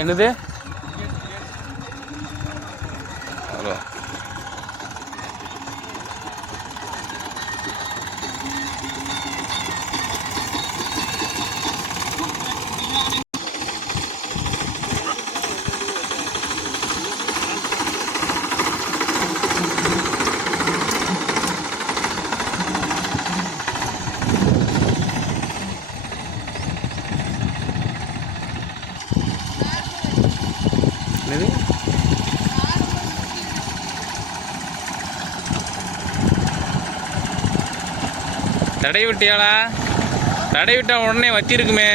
என்னது தடை விட்டியாளா? தடை விட்டா உடனே வச்சிருக்குமே.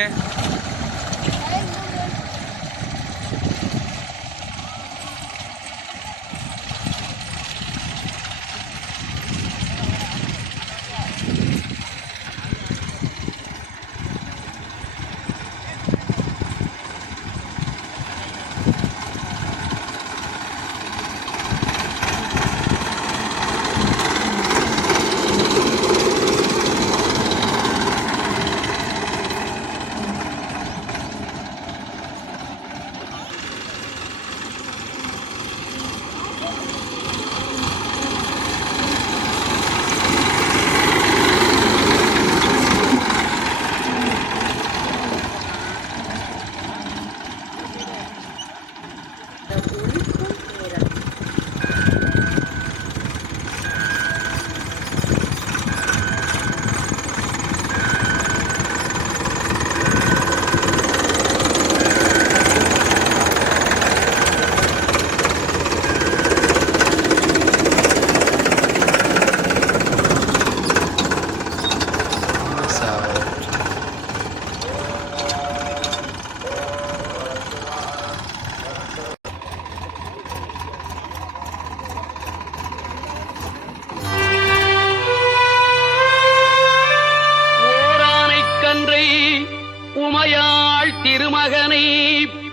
உமையாள் திருமகனை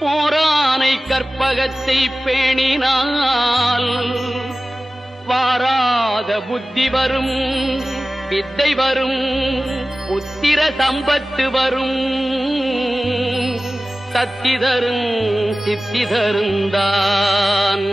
போரானை கற்பகத்தை பேணினால் வாராத புத்தி வரும், வித்தை வரும், உத்திர சம்பத்து வரும், சக்தி தரும் சித்தி தருந்தான்.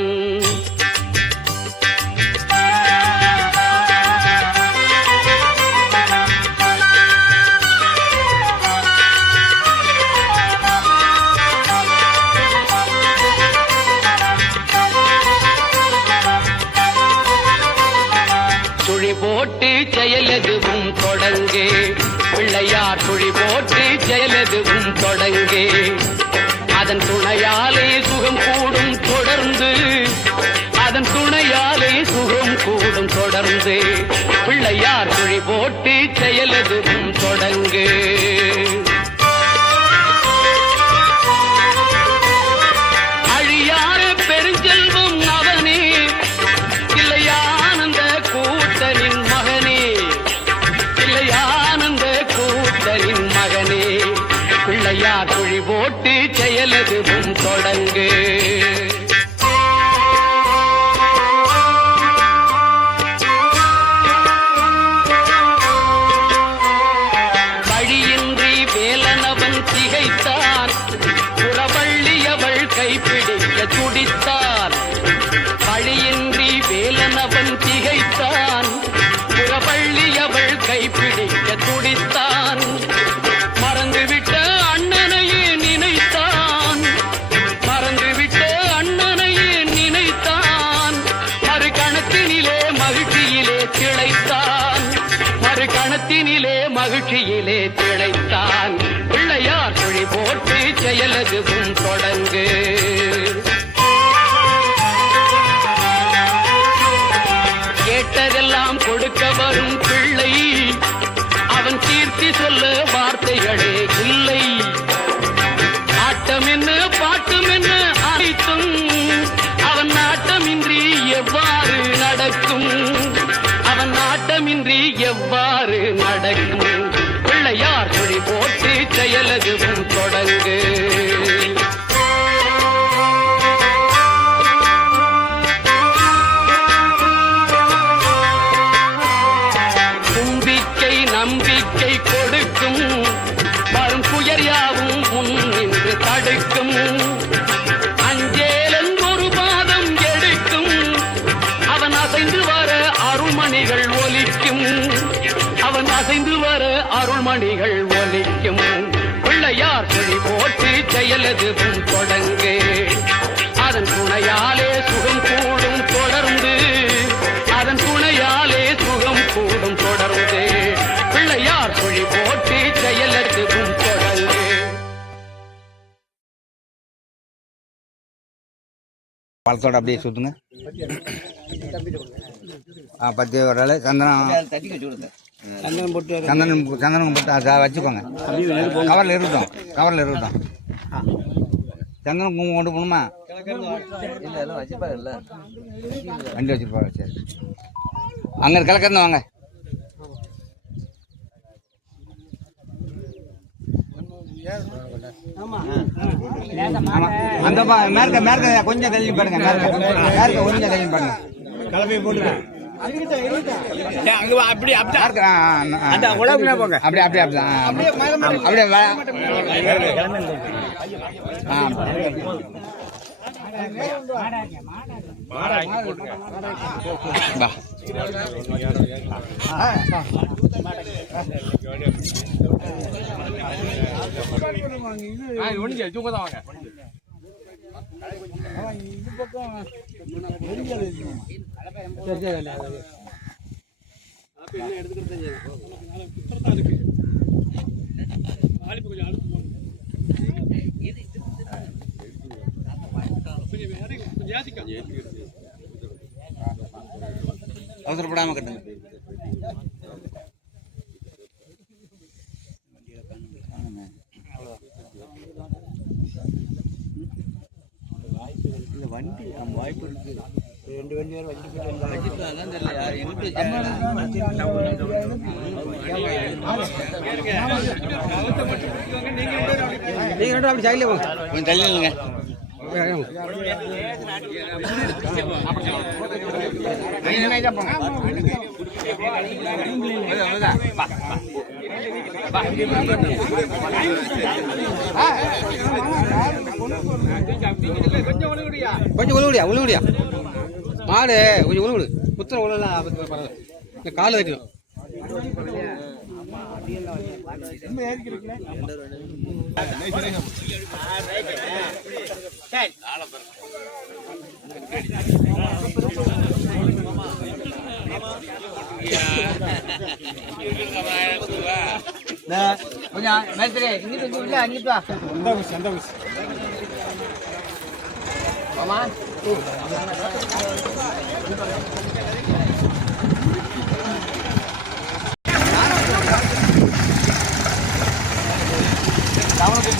போட்டு செயலதுவும் தொடங்கே பிள்ளையார் துளி போட்டு செயலதுவும் தொடங்கே அதன் துணையாலே சுகம் கூடும் தொடர்ந்து அதன் துணையாலே சுகம் கூடும் தொடர்ந்து பிள்ளையார் குழி போட்டு செயலதும் தொடங்கு. அழியார பெருஞ்செல்வம் அவனே இல்லையானந்த கூட்டனின் மகனே, இல்லையானந்த கூட்டனின் மகனே, பிள்ளையார் குழி போட்டு செயலதும் தொடங்கு. துடித்தான் பழியின்றி வேலனவன் திகைத்தான், புறப்பள்ளி அவள் கைப்பிடிக்க துடித்தான். மறந்துவிட்ட அண்ணனையே நினைத்தான், மறந்துவிட்ட அண்ணனையே நினைத்தான். மறு கணத்தினிலே மகிழ்ச்சியிலே திளைத்தான், மறு கணத்தினிலே மகிழ்ச்சியிலே திளைத்தான். பிள்ளையார் குழி போட்டு செயலதும் தொடங்கு. கேட்டதெல்லாம் கொடுக்க வரும் பிள்ளை, அவன் கீர்த்தி சொல்ல வார்த்தைகளே இல்லை. ஆட்டம் என்ன பாட்டம் என்ன அனைத்தும் அவன் நாட்டமின்றி எவ்வாறு நடக்கும், அவன் நாட்டமின்றி எவ்வாறு நடக்கும். பிள்ளையார் குழி போட்டு செயலதும் தொடங்கு. நம்பிக்கை கொடுக்கும் வரும் புயர் யாவும் முன் நின்று தடுக்கும். அஞ்சேலன் ஒரு பாதம் எடுக்கும், அவன் அசைந்து வர அருள்மணிகள் ஒலிக்கும், அவன் அசைந்து வர அருள்மணிகள் ஒலிக்கும். பிள்ளையார் குழி போட்டு செயலதும் தொடங்கு. அதன் துணையாலே சுகம் கூடும் தொடர்ந்து, அதன் துணையாலே சுகம் கூடும் தொடர்ந்து. பிள்ளையார் குழி போட்டு செயலதும் தொடங்கு. பழத்தோட அப்படியே சுத்துங்க. பத்தி ஒரு சந்தனம் போட்டு சந்தனம் போட்டு அதை வச்சுக்கோங்க. கவரில் இருக்கட்டும், கவரில் இருக்கட்டும். சந்தனம் குங்குமம் கொண்டு போகணுமா? வண்டி வச்சுருப்பாங்க. சரி, அங்கே கலக்கிறந்து வாங்க. அந்த மேற்க மேற்க கொஞ்சம் தள்ளி பாருங்க, மேற்க கொஞ்சம் தள்ளி பாருங்க. கலப்பையை போட்டு அப்படியே அவசரப்படாம கட்டுங்க. வண்டி வாய்ப்பு இருக்கு. ரெண்டு வண்டி வேறு வண்டி நீங்க அப்படி சைட்ல போங்க, கொஞ்சம் தள்ளி இல்லைங்க. கொஞ்சம் உழுவுடியா உழுவுடியா மாடு கொஞ்சம் உழுவுடு. புத்திர உழலாம் பரவாயில்ல, காலை வைக்கணும். கொஞ்சம் மேஸ்திரி இங்கிட்டு இல்லை, அங்கிட்டு வா. ஆமா அவனை